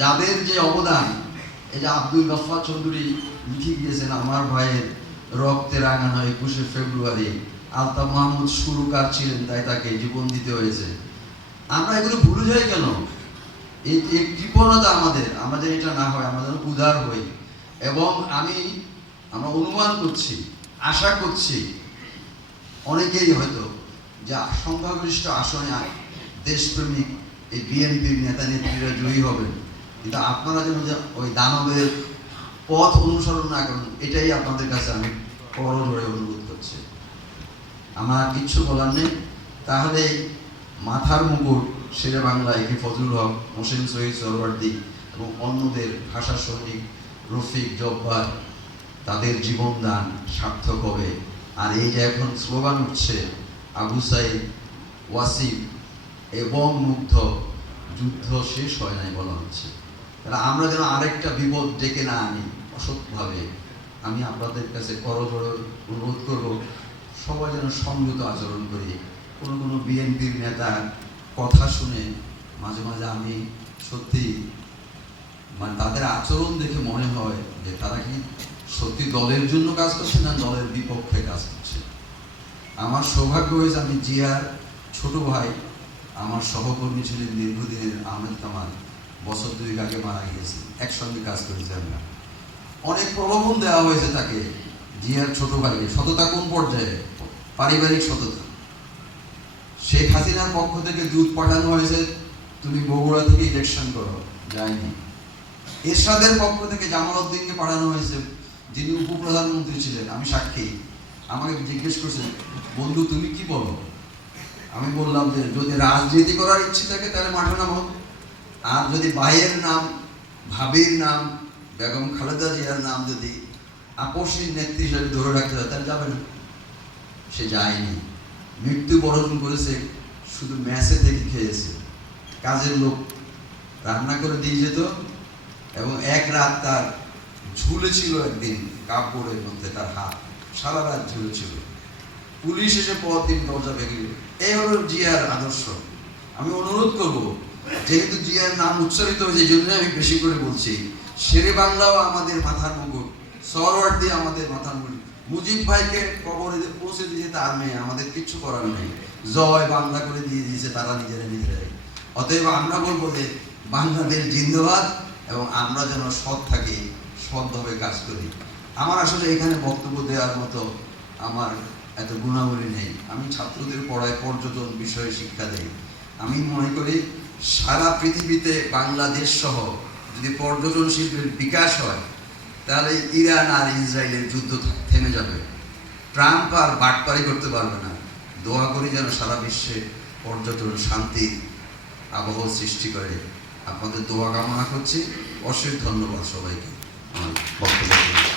যাদের যে অবদান, এই যে আব্দুল গফফার চৌধুরী লিখে গিয়েছেন, আমার ভাইয়ের রক্তে রাঙানো একুশে ফেব্রুয়ারি, আলতাফ মাহমুদ সুরকার ছিলেন, তাই তাকে জীবন দিতে হয়েছে। আমরা এগুলো ভুলে যাই কেন এই এই কৃপণতা আমাদের আমাদের এটা না হয়, আমাদের উদার হই। এবং আমি, আমরা অনুমান করছি, আশা করছি, অনেকেই হয়তো যা সংখ্যাগরিষ্ঠ আসনে দেশপ্রেমিক এই বিএনপির নেতা নেত্রীরা জয়ী হবেন। কিন্তু আপনারা যেন যে ওই দানবের পথ অনুসরণ না করেন, এটাই আপনাদের কাছে আমি করজোড়ে অনুরোধ করছি। আমার কিচ্ছু বলার নেই। তাহলে মাথার মুকুট শেরে বাংলা একে ফজলুল হক, মোসেন শহীদ সরওয়ার্দি এবং অন্যদের ভাষা সৈনিক রফিক জব্বার তাদের জীবনদান সার্থক হবে। আর এই যে এখন স্লোগান উঠছে, আবু সাইদ, ওয়াসিম এবং মুগ্ধ, যুদ্ধ শেষ হয় নাই বলা হচ্ছে। তাহলে আমরা যেন আরেকটা বিপদ ডেকে না আনি, অসৎভাবে। আমি আপনাদের কাছে করজোড়ে অনুরোধ করব, সবাই যেন সংযত আচরণ করি। কোনো কোনো বিএনপির নেতার কথা শুনে মাঝে মাঝে আমি সত্যি মানে তাদের আচরণ দেখে মনে হয় যে তারা কি সত্যি দলের জন্য কাজ করছে না দলের বিপক্ষে কাজ করছে? আমার সৌভাগ্য হয়েছে আমি জিয়ার ছোট ভাই, আমার সহকর্মী ছিলেন দীর্ঘদিনের আহমেদ কামাল। বছর দুই আগে মারা গিয়েছে। একসঙ্গে কাজ করেছি আমরা। অনেক প্রলোভন দেওয়া হয়েছে তাকে, জিয়ার ছোট ভাইকে। সততা কোন পর্যায়ে? পারিবারিক সততা। শেখ হাসিনার পক্ষ থেকে দুধ পাঠানো হয়েছে, তুমি বগুড়া থেকে ইলেকশন করো, যায়নি। এরশাদের পক্ষ থেকে জামাল উদ্দিনকে পাঠানো হয়েছে, যিনি উপপ্রধানমন্ত্রী ছিলেন। আমি সাক্ষী। আমাকে জিজ্ঞেস করছেন, বন্ধু, তুমি কি বলো? আমি বললাম যে, যদি রাজনীতি করার ইচ্ছে থাকে, তাহলে মাঠে নামো। আর যদি ভাইয়ের নাম, ভাবির নাম, বেগম খালেদা জিয়ার নাম যদি আপসী নেত্রী হিসেবে ধরে রাখতে হয়, তাহলে যাবে না। সে যায়নি। মৃত্যু বরণ করেছে, শুধু ম্যাচে থেকে খেয়েছে। কাজের লোক রান্না করে দিয়ে যেত এবং এক রাত তার ঝুলেছিল একদিন কাপড়ের মধ্যে, তার হাত সারা রাত ঝুলেছিল পুলিশ এসে পরদিন দরজা ভেঙে এই হলো জিয়ার আদর্শ। আমি অনুরোধ করব যেহেতু জিয়ার নাম উচ্চারিত হয়েছে জন্য আমি বেশি করে বলছি। শেরে বাংলাও আমাদের মাথার মুকুট সরওয়ার্দি আমাদের মাথার মুকুট। মুজিব ভাইকে কবরে পৌঁছে দিয়েছে তার মেয়ে, আমাদের কিচ্ছু করার নেই। জয় বাংলা করে দিয়ে দিয়েছে তারা নিজেরা নিজেরাই। অতএব আমরা বলব যে, বাংলাদেশ জিন্দাবাদ এবং আমরা যেন সৎ থাকি, সৎভাবে কাজ করি। আমার আসলে এখানে বক্তব্য দেওয়ার মতো আমার এত গুণাবলী নেই। আমি ছাত্রদের পড়ায় পর্যটন বিষয়ে শিক্ষা দেই। আমি মনে করি সারা পৃথিবীতে বাংলাদেশ সহ যদি পর্যটন শিল্পের বিকাশ হয়, তাহলে ইরান আর ইসরায়েলের যুদ্ধ থেমে যাবে। ট্রাম্প আর বাটপারি করতে পারবে না। দোয়া করি যেন সারা বিশ্বে পর্যটন শান্তির আবহ সৃষ্টি করে। আপনাদের দোয়া কামনা করছি। অশেষ ধন্যবাদ সবাইকে। আমার বক্তব্য